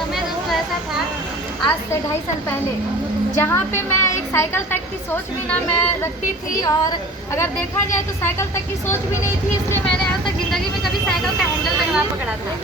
समय दोस्तों ऐसा था आज से 2.5 साल पहले, जहाँ पे मैं एक साइकिल तक की सोच भी ना मैं रखती थी, और अगर देखा जाए तो साइकिल तक की सोच भी नहीं थी, इसलिए मैंने आज तक ज़िंदगी में कभी साइकिल का हैंडल तक ना पकड़ा था।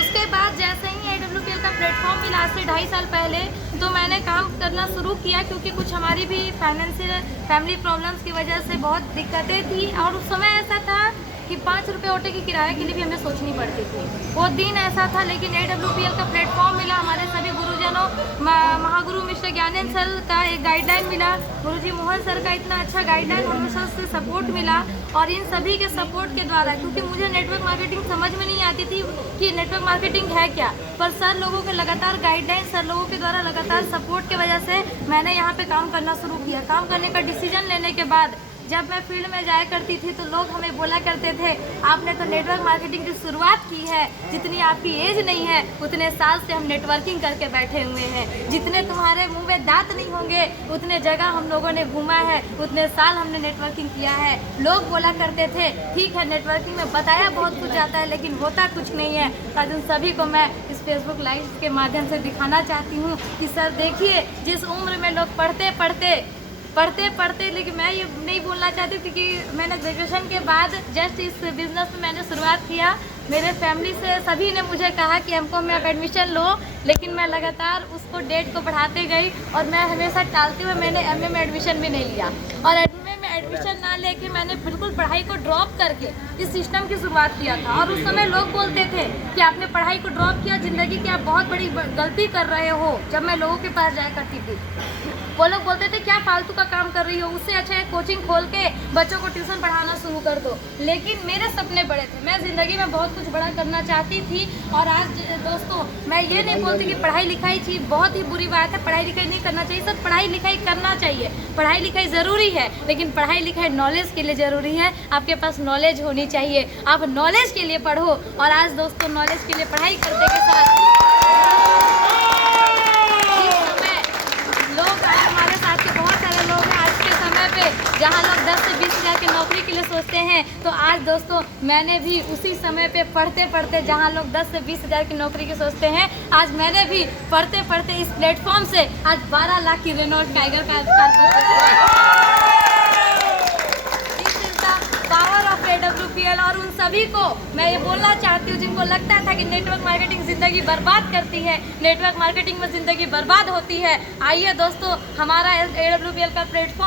उसके बाद जैसे ही AWPL का प्लेटफॉर्म मिला आज से 2.5 साल पहले, तो मैंने काम करना शुरू किया, क्योंकि कुछ हमारी भी फाइनेंशियल फैमिली प्रॉब्लम्स की वजह से बहुत दिक्कतें थी, और उस समय ऐसा था कि 5 रुपये ऑटो की किराए के लिए भी हमें सोचनी पड़ती थी। वो दिन ऐसा था, लेकिन AWPL का प्लेटफॉर्म मिला, हमारे सभी गुरुजनों, महागुरु मिस्टर ज्ञानेंद्र सर का एक गाइडलाइन मिला, गुरुजी मोहन सर का इतना अच्छा गाइडलाइन, हमेशा से सपोर्ट मिला, और इन सभी के सपोर्ट के द्वारा, क्योंकि मुझे नेटवर्क मार्केटिंग समझ में नहीं आती थी कि नेटवर्क मार्केटिंग है क्या, पर सर लोगों के लगातार गाइडलाइन, सर लोगों के द्वारा लगातार सपोर्ट की वजह से मैंने यहाँ पे काम करना शुरू किया। काम करने का डिसीजन लेने के बाद जब मैं फील्ड में जाया करती थी तो लोग हमें बोला करते थे, आपने तो नेटवर्क मार्केटिंग की शुरुआत की है, जितनी आपकी एज नहीं है उतने साल से हम नेटवर्किंग करके बैठे हुए हैं, जितने तुम्हारे मुंह में दांत नहीं होंगे उतने जगह हम लोगों ने घूमा है, उतने साल हमने नेटवर्किंग किया है। लोग बोला करते थे, ठीक है नेटवर्किंग में बताया बहुत कुछ जाता है लेकिन होता कुछ नहीं है। आज उन सभी को मैं इस फेसबुक लाइव के माध्यम से दिखाना चाहती हूँ कि सर देखिए, जिस उम्र में लोग पढ़ते, लेकिन मैं ये नहीं बोलना चाहती, क्योंकि मैंने ग्रेजुएशन के बाद जस्ट इस बिज़नेस में मैंने शुरुआत किया। मेरे फैमिली से सभी ने मुझे कहा कि हमको में आप एडमिशन लो, लेकिन मैं लगातार उसको डेट को बढ़ाते गई, और मैं हमेशा टालते हुए मैंने MA में एडमिशन भी नहीं लिया, और MA में एडमिशन ना लेके मैंने बिल्कुल पढ़ाई को ड्रॉप करके इस सिस्टम की शुरुआत किया था। और उस समय लोग बोलते थे कि आपने पढ़ाई को ड्रॉप किया, ज़िंदगी की आप बहुत बड़ी गलती कर रहे हो। जब मैं लोगों के पास जाया करती थी, वो लोग बोलते थे क्या फालतू का काम कर रही हो, उससे अच्छा है कोचिंग खोल के बच्चों को ट्यूशन पढ़ाना शुरू कर दो। लेकिन मेरे सपने बड़े थे, मैं ज़िंदगी में बहुत कुछ बड़ा करना चाहती थी। और आज दोस्तों मैं ये नहीं बोलती कि पढ़ाई लिखाई चीज़ बहुत ही बुरी बात है, पढ़ाई लिखाई नहीं करना चाहिए। सर पढ़ाई लिखाई करना चाहिए, पढ़ाई लिखाई ज़रूरी है, लेकिन पढ़ाई लिखाई नॉलेज के लिए ज़रूरी है। आपके पास नॉलेज होनी चाहिए, आप नॉलेज के लिए पढ़ो। और आज दोस्तों नॉलेज के लिए पढ़ाई करने के साथ जहाँ लोग 10 से 20 हज़ार की नौकरी के लिए सोचते हैं, तो आज दोस्तों मैंने भी उसी समय पे पढ़ते जहाँ लोग 10 से 20 हज़ार की नौकरी के सोचते हैं, आज मैंने भी पढ़ते इस प्लेटफॉर्म से आज 12 लाख की Renault tiger power of AWPL। और उन सभी को मैं ये बोलना चाहती हूँ जिनको लगता था कि नेटवर्क मार्केटिंग ज़िंदगी बर्बाद करती है, नेटवर्क मार्केटिंग में ज़िंदगी बर्बाद होती है, आइए दोस्तों हमारा AWPL का प्लेटफॉर्म